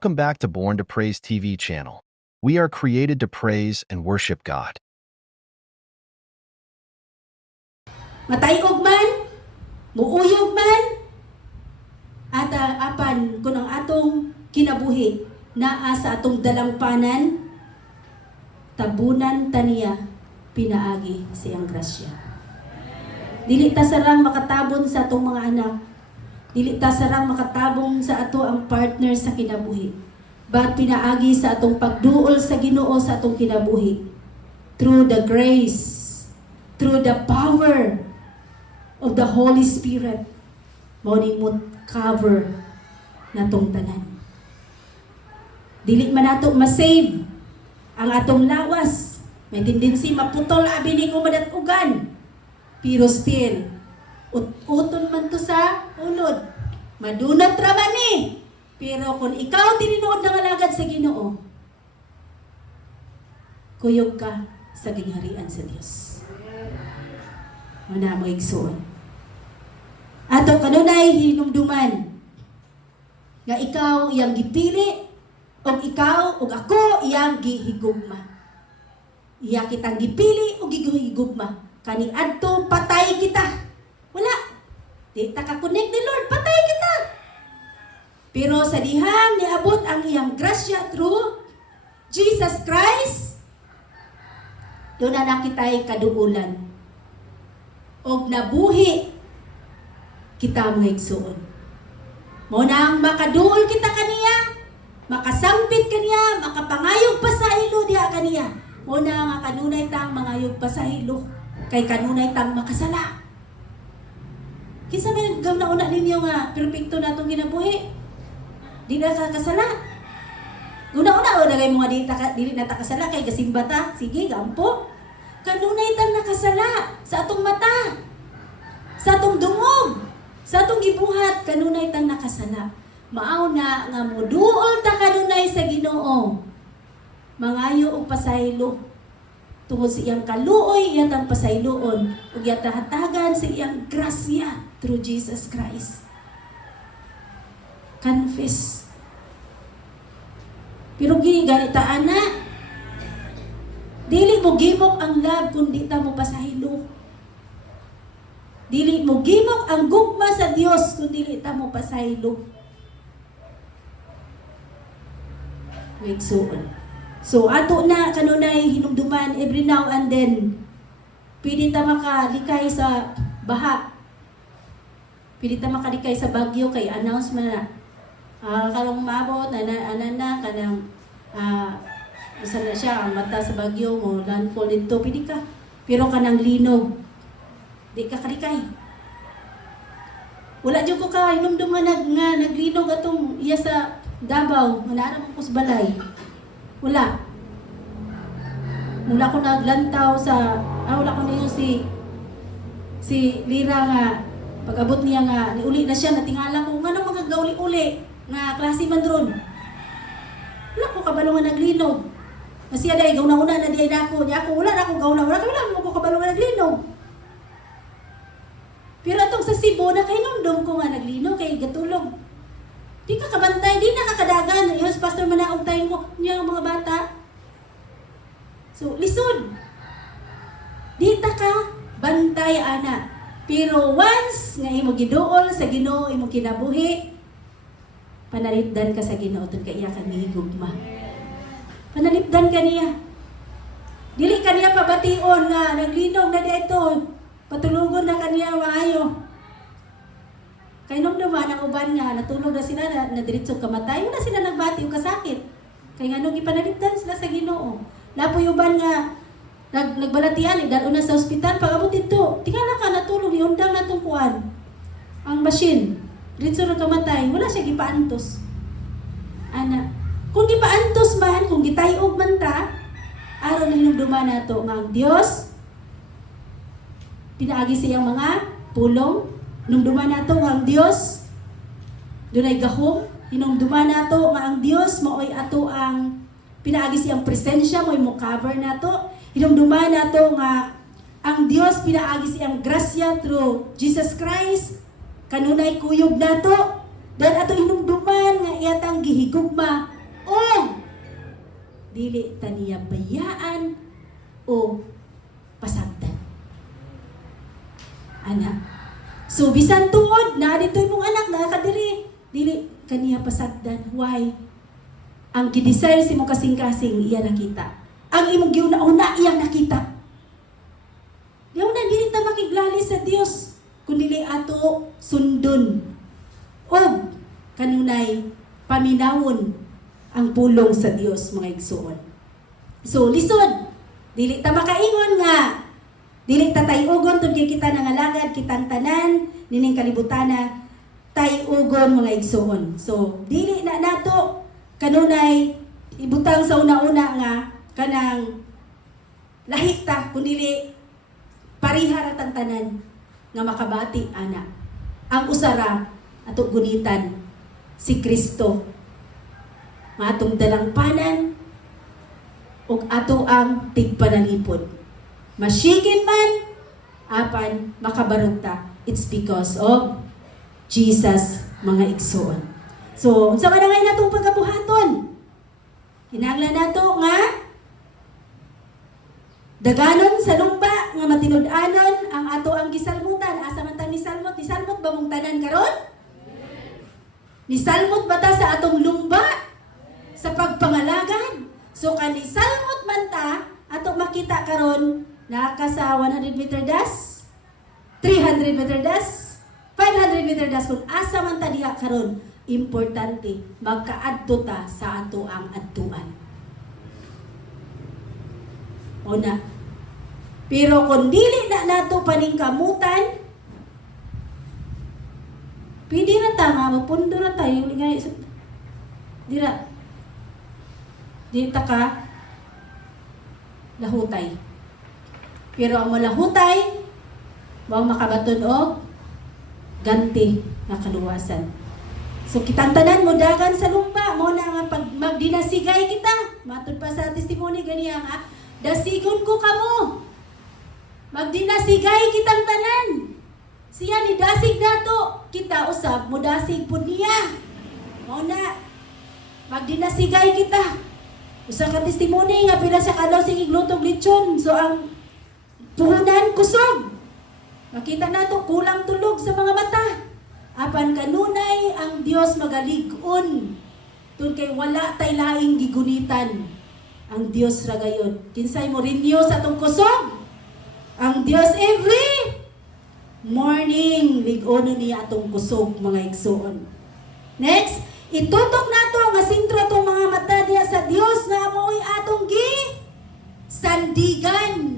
Welcome back to Born to Praise TV channel. We are created to praise and worship God. Matayog man, muuyog man, at apan kunang atong kinabuhi naa sa atong dalangpanan, tabunan taniya pinaagi siyang grasya. Dili ta sarang makatabon sa atong mga anak. Dili ta sarang makatabong sa ato ang partner sa kinabuhi. But pinaagi sa atong pagduol sa Ginoo sa atong kinabuhi. Through the grace, through the power of the Holy Spirit, mao ni mo cover natong tanan. Dili man nato ma-save ang atong lawas. May tendency maputol abi ni ko madatugan. Pero still, uton man to sa ulod. Madunat ra man ni. Pero kung ikaw tinuod ng alagad sa Ginoo, kuyog ka sa gingharian sa Dios. Muna mo igsuon. Ato kanunay hinumduman nga ikaw iyang gipili o ikaw o ako iyang gihigugma. Iya kitang gipili o gihigugma. Kani adto patay kita. Wala. Di ta ka-connect ni Lord, patay kita. Pero sa dihang niabot ang iyang grasya through Jesus Christ, doon na nakita'y kaduulan. O nabuhi kita mga igsuon. Muna ang makaduol kita kaniya, makasampit kaniya, makapangayog pa sa ilo diha kaniya. Muna nga kanunay tang mangayog pa sa ilo, kay kanunay tang makasala. Kinsa may gamnauna ninyo nga perpekto natong kinabuhi? Di na kakasala. Una-una o nagay mga dili na takasala kay gasimba ta. Sige, gampo. Kanunay tang nakasala sa atong mata, sa atong dungog, sa atong gibuhat, kanunay tang nakasala. Maaw na nga moduol ta kanunay sa Ginoo. Mangayo og pasaylo tungod sa iyang kaluoy, iyang pasayloon, ug hatagan sa iyang grasya through Jesus Christ. Confess. Pero ganita ana, dili mo gimok ang love kundi ta mo pasahilo. Dili mo gimok ang gugma sa Dios kundi dili ta mo pasahilo. Wigsuon. So ato na kanunay hinumduman every now and then. Pwede ta makalikay sa baha. Pwede ta makalikay sa bagyo kay announcement na karong mabot na kanang usa na siya ang mata sa bagyo mo landfall dito pwede ka, pero kanang linog di ka kalikay. Wala jud ko ka hinumdum nga naglinog atong iya sa Davao nga naa ko sa balay. Wala ko naglantaw sa wala ko niyo si Lira nga pag-abot niya nga niuli na siya, natingala ko nga naman kagauli-uli nga klase man ron. Wala ko kabalo nga naglinog. Masiya day gawna-una na diay nako. Di ako wala na ako gawna-una. Wala mo ko kabalo nga naglinog. Pero atong sa Cebu na kay numdum ko nga naglinog kay gatulog. Di ka kabantay, di nakakadagan. Yung pastor manaog tayo mo niya ang mga bata. So lisod. Di ta ka bantay ana. Pero once nga imo giduol sa Ginoo, imo kinabuhi, panalipdan ka sa Ginoo tun kay iya ka mihigugma. Panalipdan ka niya. Dili ka niya pabation nga naglinog na dito. Patulugon na kaniya maayo. Kay nung naman ang uban nga natulog na sila na diretso kamatay, wala sila nagbati o kasakit. Kay nga nung ipanalipdan sila sa Ginoo. Lapoy uban nga nagbalatian, dalo na sa ospital, pag-abot dito, tingala ka, natulog, iundang na itong kuwan. Ang machine, diretso na kamatay, wala siya gipaantos. Ana, kung gipaantos man, kung gitayog man ta, aron na hinumduman na ito, nga ang Diyos, pinaagi siyang mga pulong, hinumduman na ito, nga ang Diyos, dunay gahom, hinumduman na ito, nga ang Diyos, maoy ato ang pinaagi siyang presensya, maoy mo cover na ito, hinumduman na ito nga ang Diyos pinaagi siyang grasya through Jesus Christ. Kanunay kuyog na ito. Dan ato hinumduman nga iyatang gihigugma o dili taniya bayaan o pasagdan. Anak. So bisan tuod na ditoy mong anak nakadiri dili kaniya pasagdan. Why? Ang gidesire si mo kasing-kasing iya nakita. Ang imong giuna-una iyang nakita. Diyaw na dili ta makiglali sa Dios kun dili ato sundon og kanunay paminawon ang pulong sa Dios mga igsoon. So lisod, dili ta makaingon nga dili ta tay-ugon tud kay kita nangalagad kitang tanan nining kalibutana tay-ugon mga igsoon. So dili na nato kanunay ibutang sa una-una nga kanang lahi ta kun dili parihara tang tanan nga makabati ana. Ang usara ato gunitan si Kristo. Matong dalangpanan ug ato ang tigpanalipod. Masikin man apan makabarog ta. It's because of Jesus mga igsoon. So, unsa man ngay natong pagkabuhaton? Kinahanglan nato nga daganon sa lumba nga matinud-anon ang ato ang gisalmutan. Asa man ta misalmot? Misalmot ba mong tanan karon? Misalmot ba ta sa atong lumba? Sa pagpangalagad? So kanisalmot man ta ato makita karon naka sa 100 meter dash, 300 meter dash, 500 meter dash kung asa man ta diha karon, importante magkaadto ta sa ato ang adtuan. Una. Pero kung dili na nato paningkamutan, pwede na ta nga mapundo na tayo dira. Di ta ka lahutay. Pero ang malahutay, mao makabaton og ganti nga kaluwasan. So kitang tanan mo dagan sa lumba, mo na nga pag magdinasigay kita. Matud pa sa testimony ganiya nga, dasigon ko kamo. Magdinasigay kitang tanan. Siya ni dasig nato, kita usab mo dasig pud niya. Mo na magdinasigay kita. Usa ka testimony nga pila sa kadaw sing iglutog lechon. So ang puhunan kusog. Makita nato kulang tulog sa mga mata. Apan kanunay ang Dios magalig-on. Tun kay wala tay laing gigunitan. Ang Dios ra gayon. Kinsay mo renew sa atong kusog. Ang Dios every morning lig-on niya atong kusog mga igsoon. Next, itutok nato nga sentro atong mga mata diya sa Dios na amoy atong gi sandigan